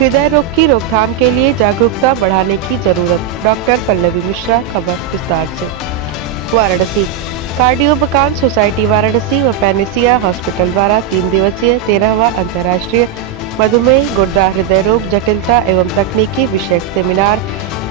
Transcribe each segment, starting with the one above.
हृदय रोग की रोकथाम के लिए जागरूकता बढ़ाने की जरूरत। डॉक्टर पल्लवी मिश्रा। खबर विस्तार से। वाराणसी कार्डियोबकान सोसाइटी वाराणसी व पैनेसिया हॉस्पिटल द्वारा 3 दिवसीय 13वां अंतर्राष्ट्रीय मधुमेह गुर्दा हृदय रोग जटिलता एवं तकनीकी विषयक सेमिनार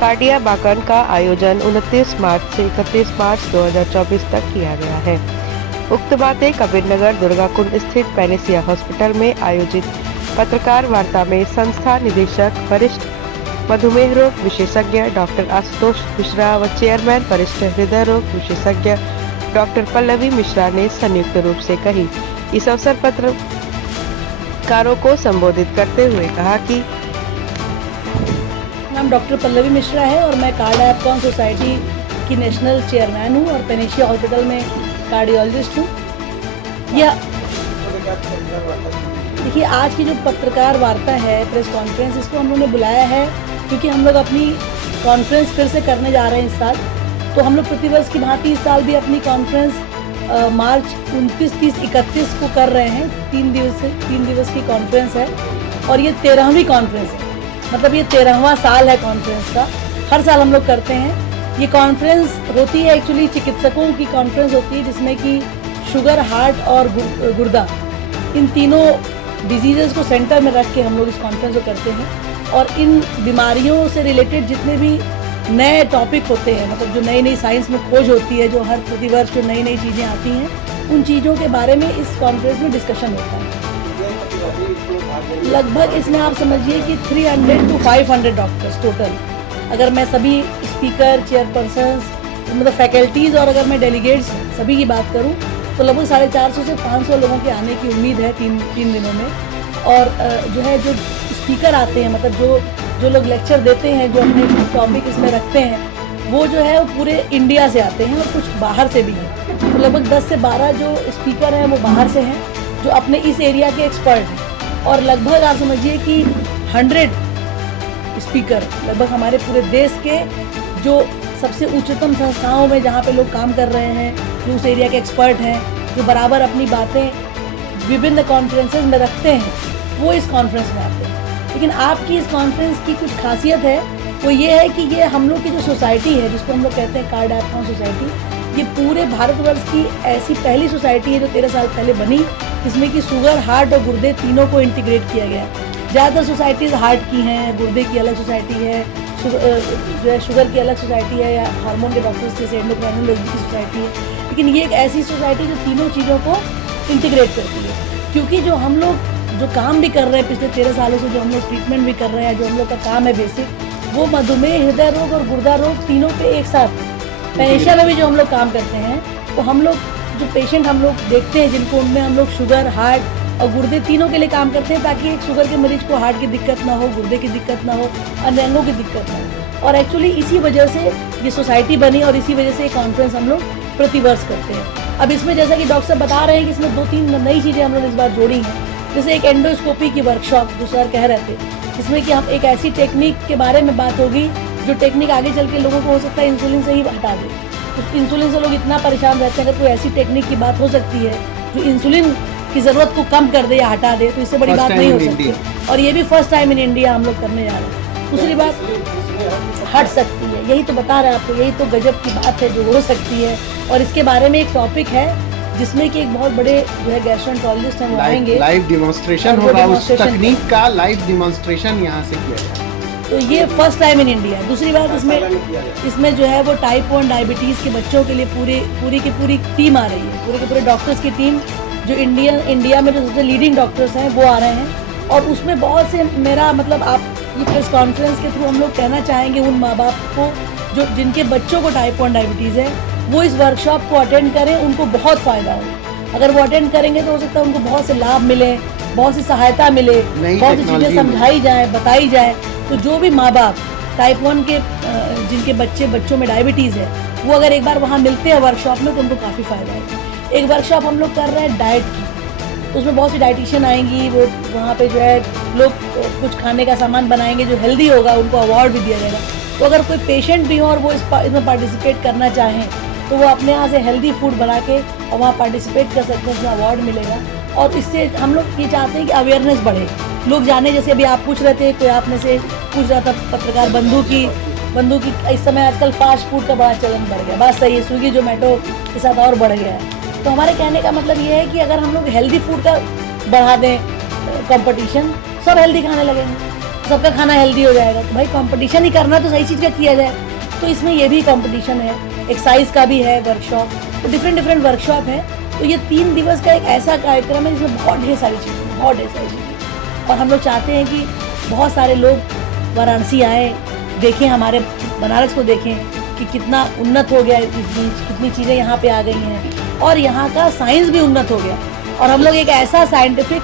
कार्डियाबाकन का आयोजन 29 मार्च से 31 मार्च 2024 तक किया गया है। उक्त बातें कबीरनगर दुर्गाकुंड स्थित पैनेसिया हॉस्पिटल में आयोजित पत्रकार वार्ता में संस्था निदेशक वरिष्ठ मधुमेह रोग विशेषज्ञ डॉक्टर आशुतोष मिश्रा व चेयरमैन वरिष्ठ हृदय रोग विशेषज्ञ डॉक्टर पल्लवी मिश्रा ने संयुक्त रूप से कही। इस अवसर पत्रकारों को संबोधित करते हुए कहा कि नाम डॉक्टर पल्लवी मिश्रा है और मैं कार्डियोबकान सोसाइटी की नेशनल चेयरमैन हूँ और पैनेसिया हॉस्पिटल में कार्डियोलॉजिस्ट हूँ। यह देखिए, आज की जो पत्रकार वार्ता है, प्रेस कॉन्फ्रेंस, इसको हम लोगों ने बुलाया है क्योंकि हम लोग अपनी कॉन्फ्रेंस फिर से करने जा रहे हैं इस साल। तो हम लोग प्रतिवर्ष की भांति इस साल भी अपनी कॉन्फ्रेंस मार्च 29, 30, 31 को कर रहे हैं। 3 दिवस की कॉन्फ्रेंस है और ये 13वीं कॉन्फ्रेंस है, मतलब ये 13वां साल है कॉन्फ्रेंस का। हर साल हम लोग करते हैं। ये कॉन्फ्रेंस होती है एक्चुअली चिकित्सकों की कॉन्फ्रेंस होती है, जिसमें कि शुगर, हार्ट और गुर्दा, इन तीनों डिजीज़ को सेंटर में रख के हम लोग इस कॉन्फ्रेंस को करते हैं। और इन बीमारियों से रिलेटेड जितने भी नए टॉपिक होते हैं, मतलब जो नई नई साइंस में खोज होती है, जो हर प्रतिवर्ष जो नई नई चीज़ें आती हैं, उन चीज़ों के बारे में इस कॉन्फ्रेंस में डिस्कशन होता है। लगभग इसमें आप समझिए कि 300 to 500 डॉक्टर्स टोटल। अगर मैं सभी स्पीकर, चेयरपर्सन्स, मतलब फैकल्टीज़ और अगर मैं डेलीगेट्स सभी की बात करूं तो लगभग 450 से 500 लोगों के आने की उम्मीद है तीन दिनों में। और जो स्पीकर आते हैं, मतलब जो लोग लेक्चर देते हैं, जो अपने टॉपिक इसमें रखते हैं, वो जो है वो पूरे इंडिया से आते हैं और कुछ बाहर से भी हैं। तो लगभग 10 से 12 जो स्पीकर हैं वो बाहर से हैं, जो अपने इस एरिया के एक्सपर्ट हैं। और लगभग आप समझिए कि 100 स्पीकर लगभग हमारे पूरे देश के जो सबसे उच्चतम संस्थाओं में जहाँ पे लोग काम कर रहे हैं, जो उस एरिया के एक्सपर्ट हैं, जो बराबर अपनी बातें विभिन्न कॉन्फ्रेंसेस में रखते हैं, वो इस कॉन्फ्रेंस में आते हैं। लेकिन आपकी इस कॉन्फ्रेंस की कुछ खासियत है, वो ये है कि ये हम लोग की जो सोसाइटी है, जिसको हम लोग कहते हैं कार्डियोबकान सोसाइटी, ये पूरे भारतवर्ष की ऐसी पहली सोसाइटी है जो 13 साल पहले बनी, जिसमें कि शुगर, हार्ट और गुर्दे तीनों को इंटीग्रेट किया गया है। ज़्यादातर सोसाइटीज़ हार्ट की हैं, गुर्दे की अलग सोसाइटी है, जो है शुगर की अलग सोसाइटी है, या हार्मोन के डॉक्टर्स जैसे एंडोक्राइनोलॉजी की सोसाइटी है। लेकिन ये एक ऐसी सोसाइटी जो तीनों चीज़ों को इंटीग्रेट करती है, क्योंकि जो हम लोग जो काम भी कर रहे हैं पिछले 13 सालों से, जो हम लोग ट्रीटमेंट भी कर रहे हैं, जो हम लोग का काम है बेसिक, वो मधुमेह, हृदय रोग और गुर्दा रोग तीनों पे एक साथ। पैनेसिया में भी जो हम लोग काम करते हैं, तो हम लोग जो पेशेंट हम लोग देखते हैं, जिनको उनमें हम लोग शुगर, हार्ट और गुर्दे तीनों के लिए काम करते हैं, ताकि एक शुगर के मरीज को हार्ट की दिक्कत ना हो, गुर्दे की दिक्कत ना हो, अन्य अंगों की दिक्कत ना हो। और एक्चुअली इसी वजह से ये सोसाइटी बनी और इसी वजह से ये कॉन्फ्रेंस हम लोग प्रतिवर्ष करते हैं। अब इसमें जैसा कि डॉक्टर साहब बता रहे हैं कि इसमें 2-3 नई चीज़ें हम लोग इस बार जोड़ी हैं। जैसे एक एंडोस्कोपी की वर्कशॉप जो सर कह रहे थे, जिसमें कि हम एक ऐसी टेक्निक के बारे में बात होगी जो टेक्निक आगे चल के लोगों को हो सकता है इंसुलिन से ही हटा दे। तो इंसुलिन से लोग इतना परेशान रहते हैं, अगर कोई ऐसी टेक्निक की बात हो सकती है जो इंसुलिन की ज़रूरत को कम कर दे या हटा दे, तो इससे बड़ी बात नहीं हो सकती। और ये भी फर्स्ट टाइम इन इंडिया हम लोग करने जा रहे हैं। दूसरी बात, हट सकती है, यही तो बता रहे हैं आपको, यही तो गजब की बात है जो हो सकती है। और इसके बारे में एक टॉपिक है जिसमें कि एक बहुत बड़े जो है गैस्ट्रोएंटरोलॉजिस्ट हैं, वो आएंगे, लाइव डेमोन्स्ट्रेशन होगा, उस तकनीक का लाइव डेमोन्स्ट्रेशन यहाँ से किया जाएगा। तो ये फर्स्ट टाइम इन इंडिया। दूसरी बात, इसमें जो है वो टाइप 1 डायबिटीज़ के बच्चों के लिए पूरी की पूरी टीम आ रही है, पूरे के पूरे डॉक्टर्स की टीम, जो इंडिया में जो सबसे लीडिंग डॉक्टर्स हैं वो आ रहे हैं। और उसमें बहुत से, मेरा मतलब आप ये प्रेस कॉन्फ्रेंस के थ्रू हम लोग कहना चाहेंगे उन माँ बाप को जो जिनके बच्चों को टाइप 1 डायबिटीज़ है, वो इस वर्कशॉप को अटेंड करें, उनको बहुत फ़ायदा हो। अगर वो अटेंड करेंगे तो हो सकता है उनको बहुत से लाभ मिले, बहुत सी सहायता मिले, बहुत सी चीज़ें समझाई जाए, बताई जाए। तो जो भी माँ बाप टाइप 1 के जिनके बच्चों में डायबिटीज़ है, वो अगर एक बार वहाँ मिलते हैं वर्कशॉप में, तो उनको काफ़ी फ़ायदा है। एक वर्कशॉप हम लोग कर रहे हैं डाइट की, तो उसमें बहुत सी डाइटिशियन आएंगी, वो वहाँ पे जो है लोग कुछ खाने का सामान बनाएंगे जो हेल्दी होगा, उनको अवार्ड भी दिया जाएगा। तो अगर कोई पेशेंट भी हो और वो इसमें पार्टिसिपेट करना चाहें, तो वो अपने यहाँ से हेल्दी फूड बना के और वहाँ पार्टिसिपेट कर सकते हैं, उसमें अवार्ड मिलेगा। और इससे हम लोग ये चाहते हैं कि अवेयरनेस बढ़े, लोग जाने, जैसे अभी आप पूछ रहे थे, कोई आप में से पूछ रहा था पत्रकार बंधु की इस समय आजकल फास्ट फूड का बड़ा चलन बढ़ गया। बात सही है, स्विगी जोमेटो के साथ और बढ़ गया है। तो हमारे कहने का मतलब ये है कि अगर हम लोग हेल्दी फूड का बढ़ा दें कंपटीशन, सब हेल्दी खाने लगेंगे, सबका खाना हेल्दी हो जाएगा। तो भाई कंपटीशन ही करना तो सही चीज़ का किया जाए। तो इसमें ये भी कंपटीशन है, एक्सरसाइज का भी है वर्कशॉप, तो डिफरेंट वर्कशॉप है। तो ये 3 दिवस का एक ऐसा कार्यक्रम है जिसमें बहुत ढेर सारी चीज़ें, और हम लोग चाहते हैं कि बहुत सारे लोग वाराणसी आए, देखें, हमारे बनारस को देखें कि कितना उन्नत हो गया इस बीच, कितनी चीज़ें यहाँ पे आ गई हैं, और यहाँ का साइंस भी उन्नत हो गया। और हम लोग एक ऐसा साइंटिफिक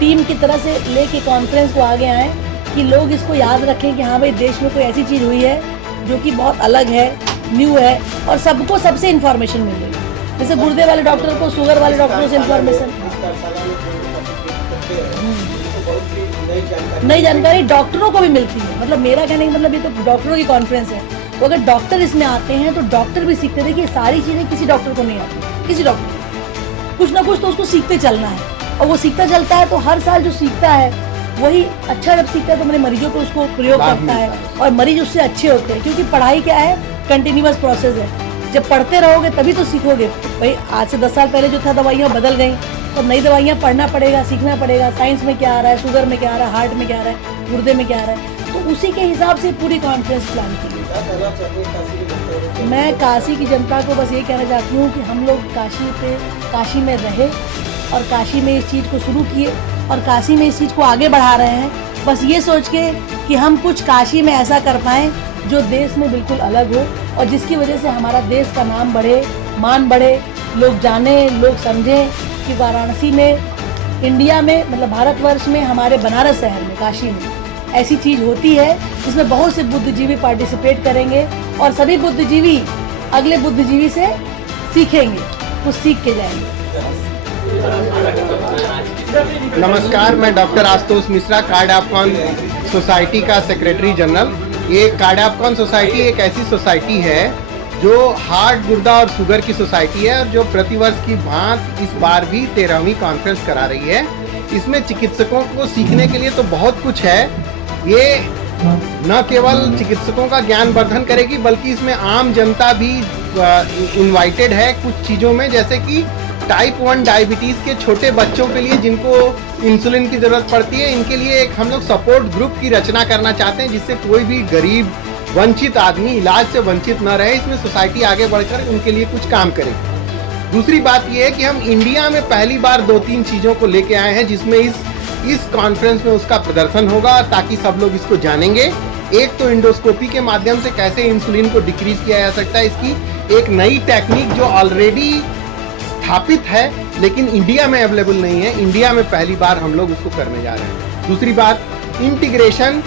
टीम की तरह से लेके कॉन्फ्रेंस को आगे आए कि लोग इसको याद रखें कि हाँ भाई, देश में कोई ऐसी चीज़ हुई है जो कि बहुत अलग है, न्यू है, और सबको सबसे इन्फॉर्मेशन मिल रही है। जैसे गुर्दे वाले डॉक्टर को शुगर वाले डॉक्टरों से इन्फॉर्मेशन, नई जानकारी डॉक्टरों को भी मिलती है। मतलब मेरा कहने का मतलब ये तो डॉक्टरों की कॉन्फ्रेंस है, तो अगर डॉक्टर इसमें आते हैं तो डॉक्टर भी सीखते थे कि सारी चीज़ें किसी डॉक्टर को नहीं आती, किसी डॉक्टर कुछ ना कुछ तो उसको सीखते चलना है, और वो सीखता चलता है। तो हर साल जो सीखता है वही अच्छा, जब सीखता है तो मेरे मरीजों को उसको प्रयोग करता है, और मरीज उससे अच्छे होते हैं। क्योंकि पढ़ाई क्या है, कंटिन्यूअस प्रोसेस है। जब पढ़ते रहोगे तभी तो सीखोगे। भाई आज से 10 साल पहले जो था, दवाइयाँ बदल गई, तो नई दवाइयाँ पढ़ना पड़ेगा, सीखना पड़ेगा, साइंस में क्या आ रहा है, शुगर में क्या आ रहा है, हार्ट में क्या आ रहा है, गुर्दे में क्या आ रहा है। तो उसी के हिसाब से पूरी कॉन्फ्रेंस प्लान की गई। मैं काशी की जनता को बस ये कहना चाहती हूँ कि हम लोग काशी में रहे, और काशी में इस चीज़ को शुरू किए, और काशी में इस चीज़ को आगे बढ़ा रहे हैं, बस ये सोच के कि हम कुछ काशी में ऐसा कर पाएँ जो देश में बिल्कुल अलग हो, और जिसकी वजह से हमारा देश का नाम बढ़े, मान बढ़े, लोग जाने, लोग समझें कि वाराणसी में, इंडिया में, मतलब भारतवर्ष में, हमारे बनारस शहर में, काशी में ऐसी चीज़ होती है जिसमें बहुत से बुद्धिजीवी पार्टिसिपेट करेंगे, और सभी बुद्धिजीवी अगले बुद्धिजीवी से सीखेंगे, कुछ सीख के जाएंगे। नमस्कार, मैं डॉक्टर आशुतोष मिश्रा, कार्डियोकॉन सोसाइटी का सेक्रेटरी जनरल। ये कार्डियोकॉन सोसाइटी एक ऐसी सोसाइटी है जो हार्ट, गुर्दा और शुगर की सोसाइटी है, और जो प्रतिवर्ष की भांति इस बार भी 13वीं कॉन्फ्रेंस करा रही है। इसमें चिकित्सकों को सीखने के लिए तो बहुत कुछ है। ये न केवल चिकित्सकों का ज्ञान वर्धन करेगी, बल्कि इसमें आम जनता भी इनवाइटेड है कुछ चीज़ों में, जैसे कि टाइप 1 डायबिटीज़ के छोटे बच्चों के लिए जिनको इंसुलिन की ज़रूरत पड़ती है, इनके लिए एक हम लोग सपोर्ट ग्रुप की रचना करना चाहते हैं, जिससे कोई भी गरीब वंचित आदमी इलाज से वंचित न रहे। इसमें सोसाइटी आगे बढ़कर उनके लिए कुछ काम करे। दूसरी बात यह है कि हम इंडिया में पहली बार 2-3 चीज़ों को लेके आए हैं, जिसमें इस कॉन्फ्रेंस में उसका प्रदर्शन होगा, ताकि सब लोग इसको जानेंगे। एक तो इंडोस्कोपी के माध्यम से कैसे इंसुलिन को डिक्रीज किया जा सकता है, इसकी एक नई टेक्निक जो ऑलरेडी स्थापित है लेकिन इंडिया में अवेलेबल नहीं है, इंडिया में पहली बार हम लोग उसको करने जा रहे हैं। दूसरी बात, इंटीग्रेशन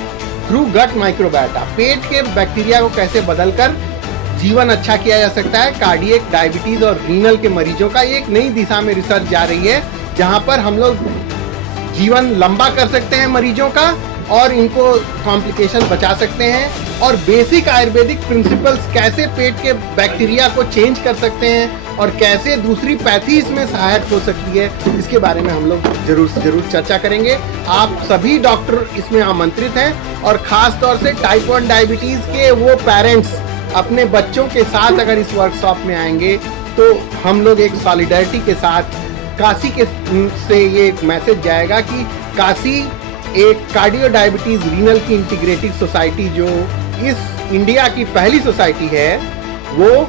थ्रू गट माइक्रोबायोटा, पेट के बैक्टीरिया को कैसे बदलकर जीवन अच्छा किया जा सकता है। कार्डियक, डायबिटीज और रीनल के मरीजों का एक नई दिशा में रिसर्च जा रही है, जहां पर हम लोग जीवन लंबा कर सकते हैं मरीजों का, और इनको कॉम्प्लिकेशन बचा सकते हैं, और बेसिक आयुर्वेदिक प्रिंसिपल्स कैसे पेट के बैक्टीरिया को चेंज कर सकते हैं, और कैसे दूसरी पैथी इसमें सहायक हो सकती है, इसके बारे में हम लोग जरूर चर्चा करेंगे। आप सभी डॉक्टर इसमें आमंत्रित हैं, और ख़ास तौर से टाइप 1 डायबिटीज़ के वो पेरेंट्स अपने बच्चों के साथ अगर इस वर्कशॉप में आएंगे, तो हम लोग एक सॉलिडरिटी के साथ काशी के से ये एक मैसेज जाएगा कि काशी एक कार्डियो डायबिटीज़ रीनल की इंटीग्रेटिव सोसाइटी, जो इस इंडिया की पहली सोसाइटी है, वो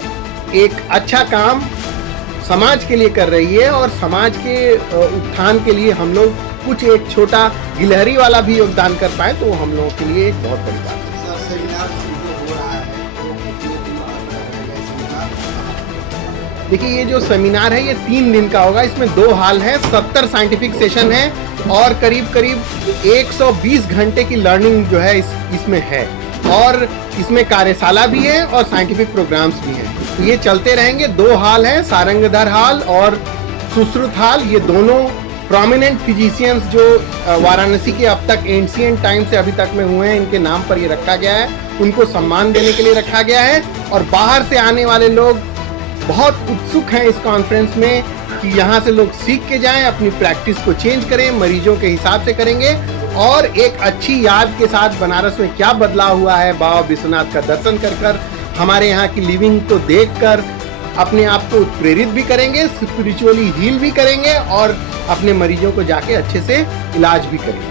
एक अच्छा काम समाज के लिए कर रही है, और समाज के उत्थान के लिए हम लोग कुछ एक छोटा गिलहरी वाला भी योगदान कर पाए, तो हम लोगों के लिए एक बहुत बड़ी बात है। देखिए, ये जो सेमिनार है ये 3 दिन का होगा। इसमें 2 हॉल हैं, 70 साइंटिफिक सेशन है, और करीब 120 घंटे की लर्निंग जो है इसमें है, और इसमें कार्यशाला भी है और साइंटिफिक प्रोग्राम्स भी हैं। तो ये चलते रहेंगे। 2 हॉल हैं, सारंगधर हॉल और सुश्रुत हॉल। ये दोनों प्रोमिनेंट फिजिशियंस जो वाराणसी के अब तक एंशिएंट टाइम से अभी तक में हुए हैं, इनके नाम पर ये रखा गया है, उनको सम्मान देने के लिए रखा गया है। और बाहर से आने वाले लोग बहुत उत्सुक हैं इस कॉन्फ्रेंस में कि यहाँ से लोग सीख के जाएं, अपनी प्रैक्टिस को चेंज करें, मरीजों के हिसाब से करेंगे और एक अच्छी याद के साथ बनारस में क्या बदलाव हुआ है बाबा विश्वनाथ का दर्शन कर हमारे यहाँ की लिविंग को देखकर अपने आप को प्रेरित भी करेंगे, स्पिरिचुअली हील भी करेंगे और अपने मरीजों को जाके अच्छे से इलाज भी करेंगे।